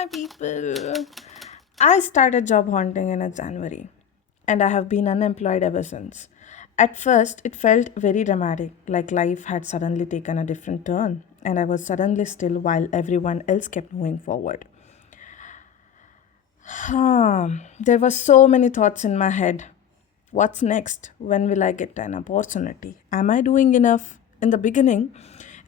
my people. I started job hunting in January and I have been unemployed ever since. At first, it felt very dramatic, like life had suddenly taken a different turn and I was suddenly still while everyone else kept moving forward. There were so many thoughts in my head. What's next? When will I get an opportunity? Am I doing enough? In the beginning,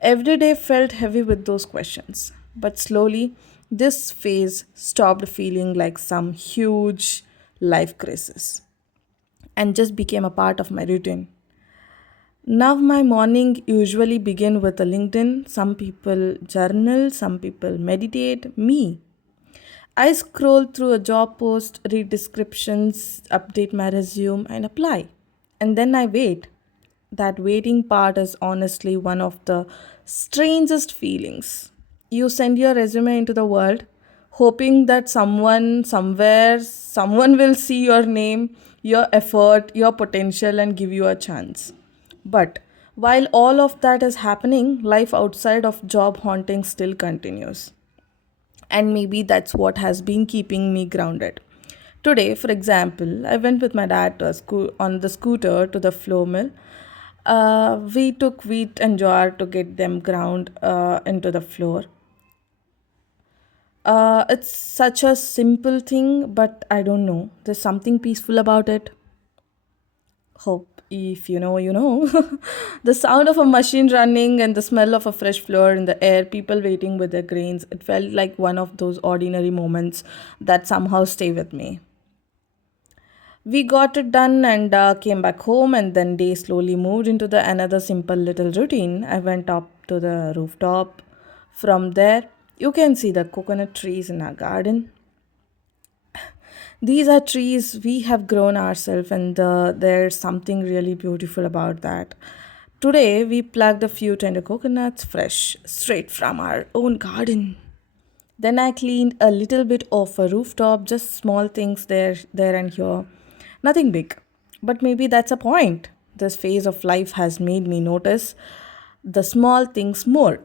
every day felt heavy with those questions. But slowly, this phase stopped feeling like some huge life crisis and just became a part of my routine. Now my morning usually begin with a LinkedIn. Some people journal, some people meditate. Me, I scroll through a job post, read descriptions, update my resume, and apply. And then I wait. That waiting part is honestly one of the strangest feelings. You send your resume into the world, hoping that someone, somewhere, someone will see your name, your effort, your potential, and give you a chance. But while all of that is happening, life outside of job haunting still continues, and maybe that's what has been keeping me grounded. Today, for example, I went with my dad to on the scooter to the flour mill. We took wheat and jar to get them ground into the flour. It's such a simple thing, but I don't know. There's something peaceful about it. Hope if you know, you know. The sound of a machine running and the smell of a fresh flour in the air, people waiting with their grains, it felt like one of those ordinary moments that somehow stay with me. We got it done and came back home, and then day slowly moved into the another simple little routine. I went up to the rooftop. From there, you can see the coconut trees in our garden. These are trees we have grown ourselves, and there's something really beautiful about that. Today, we plucked a few tender coconuts fresh, straight from our own garden. Then I cleaned a little bit of a rooftop, just small things there and here. Nothing big. But maybe that's a point. This phase of life has made me notice the small things more.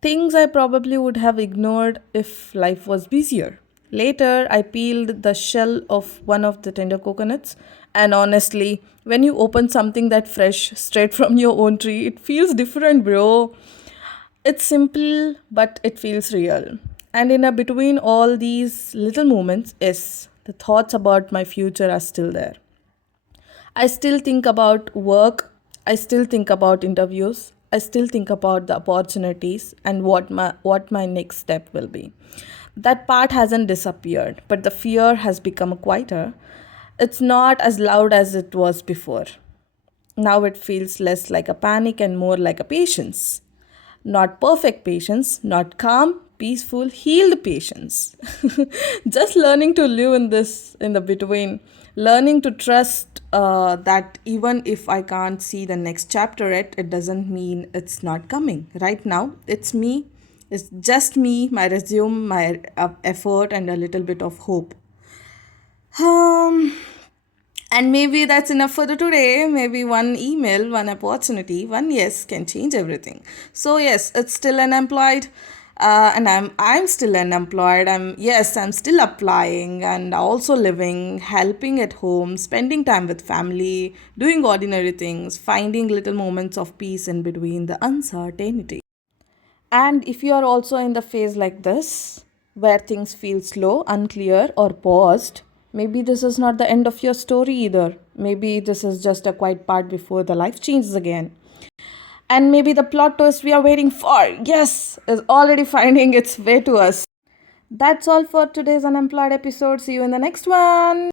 Things I probably would have ignored if life was busier. Later, I peeled the shell of one of the tender coconuts, and honestly, when you open something that fresh straight from your own tree, it feels different, bro. It's simple, but it feels real. And in a between all these little moments, yes, the thoughts about my future are still there. I still think about work. I still think about interviews. I still think about the opportunities and what my next step will be. That part hasn't disappeared, but the fear has become quieter. It's not as loud as it was before. Now it feels less like a panic and more like a patience. Not perfect patience, not calm, peaceful, healed patience. Just learning to live in this, in the between, learning to trust that even if I can't see the next chapter yet, it doesn't mean it's not coming. Right now, it's me, it's just me, my resume, my effort, and a little bit of hope. Um, and maybe that's enough for the today. Maybe one email, one opportunity, one yes can change everything. So yes, it's still unemployed. And I'm still unemployed. I'm still applying and also living, helping at home, spending time with family, doing ordinary things, finding little moments of peace in between the uncertainty. And if you are also in the phase like this, where things feel slow, unclear, or paused, maybe this is not the end of your story either. Maybe this is just a quiet part before the life changes again. And maybe the plot twist we are waiting for, yes, is already finding its way to us. That's all for today's Unemployed episode. See you in the next one.